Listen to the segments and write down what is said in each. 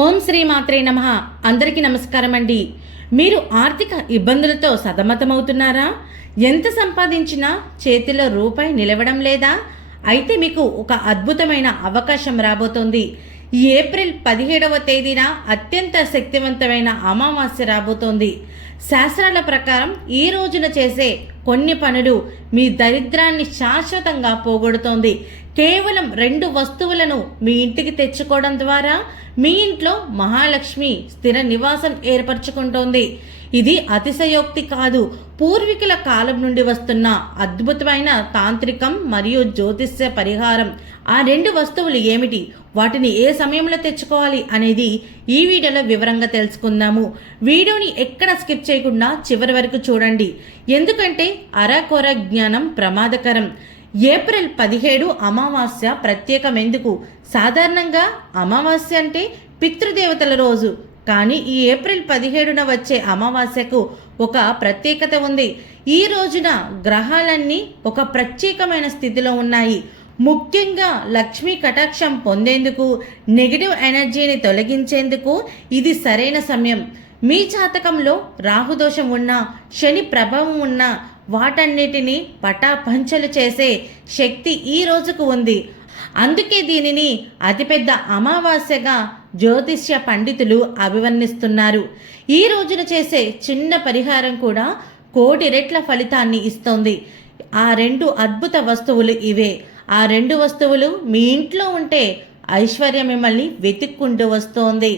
ఓం శ్రీ మాత్రే నమః. అందరికీ నమస్కారం అండి. మీరు ఆర్థిక ఇబ్బందులతో సతమతమవుతున్నారా? ఎంత సంపాదించినా చేతిలో రూపాయి నిలవడం లేదా? అయితే మీకు ఒక అద్భుతమైన అవకాశం రాబోతోంది. ఏప్రిల్ 17వ తేదీన అత్యంత శక్తివంతమైన అమావాస్య రాబోతోంది. శాస్త్రాల ప్రకారం ఈ రోజున చేసే కొన్ని పనులు మీ దరిద్రాన్ని శాశ్వతంగా పోగొడుతోంది. కేవలం 2 వస్తువులను మీ ఇంటికి తెచ్చుకోవడం ద్వారా మీ ఇంట్లో మహాలక్ష్మి స్థిర నివాసం ఏర్పరచుకుంటోంది. ఇది అతిశయోక్తి కాదు. పూర్వీకుల కాలం నుండి వస్తున్న అద్భుతమైన తాంత్రికం మరియు జ్యోతిష్య పరిహారం. ఆ 2 వస్తువులు ఏమిటి, వాటిని ఏ సమయంలో తెచ్చుకోవాలి అనేది ఈ వీడియోలో వివరంగా తెలుసుకుందాము. వీడియోని ఎక్కడ స్కిప్ చేయకుండా చివరి వరకు చూడండి, ఎందుకంటే అరకొర జ్ఞానం ప్రమాదకరం. ఏప్రిల్ 17 అమావాస్య ప్రత్యేకం ఎందుకు? సాధారణంగా అమావాస్య అంటే పితృదేవతల రోజు, కానీ ఈ ఏప్రిల్ 17న వచ్చే అమావాస్యకు ఒక ప్రత్యేకత ఉంది. ఈ రోజున గ్రహాలన్నీ ఒక ప్రత్యేకమైన స్థితిలో ఉన్నాయి. ముఖ్యంగా లక్ష్మీ కటాక్షం పొందేందుకు, నెగిటివ్ ఎనర్జీని తొలగించేందుకు ఇది సరైన సమయం. మీ జాతకంలో రాహుదోషం ఉన్నా, శని ప్రభావం ఉన్నా వాటన్నిటినీ పటాపంచలు చేసే శక్తి ఈ రోజుకు ఉంది. అందుకే దీనిని అతిపెద్ద అమావాస్యగా జ్యోతిష్య పండితులు అభివర్ణిస్తున్నారు. ఈ రోజున చేసే చిన్న పరిహారం కూడా కోటి రెట్ల ఫలితాన్ని ఇస్తోంది. ఆ 2 అద్భుత వస్తువులు ఇవే. ఆ 2 వస్తువులు మీ ఇంట్లో ఉంటే ఐశ్వర్యం మిమ్మల్ని వెతుక్కుంటూ వస్తోంది.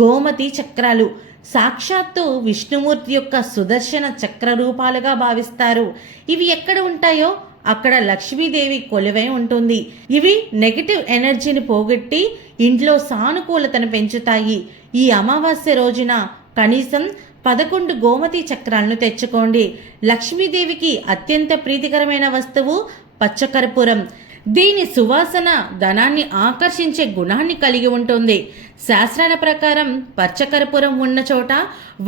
గోమతి చక్రాలు సాక్షాత్తు విష్ణుమూర్తి యొక్క సుదర్శన చక్ర రూపాలుగా భావిస్తారు. ఇవి ఎక్కడ ఉంటాయో అక్కడ లక్ష్మీదేవి కొలువై ఉంటుంది. ఇవి నెగటివ్ ఎనర్జీని పోగొట్టి ఇంట్లో సానుకూలతను పెంచుతాయి. ఈ అమావాస్య రోజున కనీసం 11 గోమతి చక్రాలను తెచ్చుకోండి. లక్ష్మీదేవికి అత్యంత ప్రీతికరమైన వస్తువు పచ్చకర్పూరం. దీని సువాసన ధనాన్ని ఆకర్షించే గుణాన్ని కలిగి ఉంటుంది. శాస్త్రాల ప్రకారం పచ్చకర్పూరం ఉన్న చోట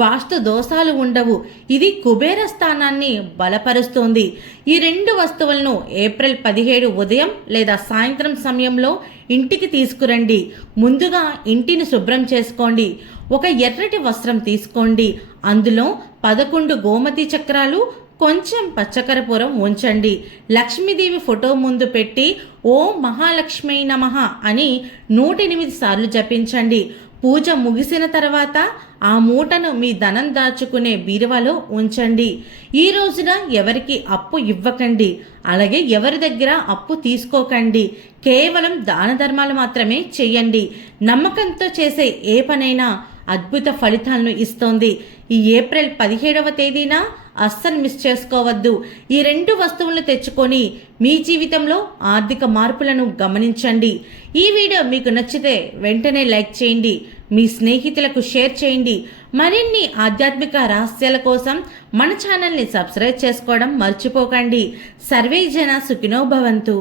వాస్తు దోషాలు ఉండవు. ఇది కుబేర స్థానాన్ని బలపరుస్తుంది. ఈ 2 వస్తువులను ఏప్రిల్ 17 ఉదయం లేదా సాయంత్రం సమయంలో ఇంటికి తీసుకురండి. ముందుగా ఇంటిని శుభ్రం చేసుకోండి. ఒక ఎర్రటి వస్త్రం తీసుకోండి. అందులో 11 గోమతి చక్రాలు, కొంచెం పచ్చకర్పూరం ఉంచండి. లక్ష్మీదేవి ఫోటో ముందు పెట్టి ఓం మహాలక్ష్మీ నమః అని 108 సార్లు జపించండి. పూజ ముగిసిన తర్వాత ఆ మూటను మీ ధనం దాచుకునే బీరువాలో ఉంచండి. ఈ రోజున ఎవరికి అప్పు ఇవ్వకండి, అలాగే ఎవరి దగ్గర అప్పు తీసుకోకండి. కేవలం దాన ధర్మాలు మాత్రమే చేయండి. నమ్మకంతో చేసే ఏ పనైనా అద్భుత ఫలితాలను ఇస్తోంది. ఈ ఏప్రిల్ 17వ తేదీన అస్సలు మిస్ చేసుకోవద్దు. ఈ 2 వస్తువులను తెచ్చుకొని మీ జీవితంలో ఆర్థిక మార్పులను గమనించండి. ఈ వీడియో మీకు నచ్చితే వెంటనే లైక్ చేయండి, మీ స్నేహితులకు షేర్ చేయండి. మరిన్ని ఆధ్యాత్మిక రహస్యాల కోసం మన ఛానల్ని సబ్స్క్రైబ్ చేసుకోవడం మర్చిపోకండి. సర్వే జన సుఖినో భవంతు.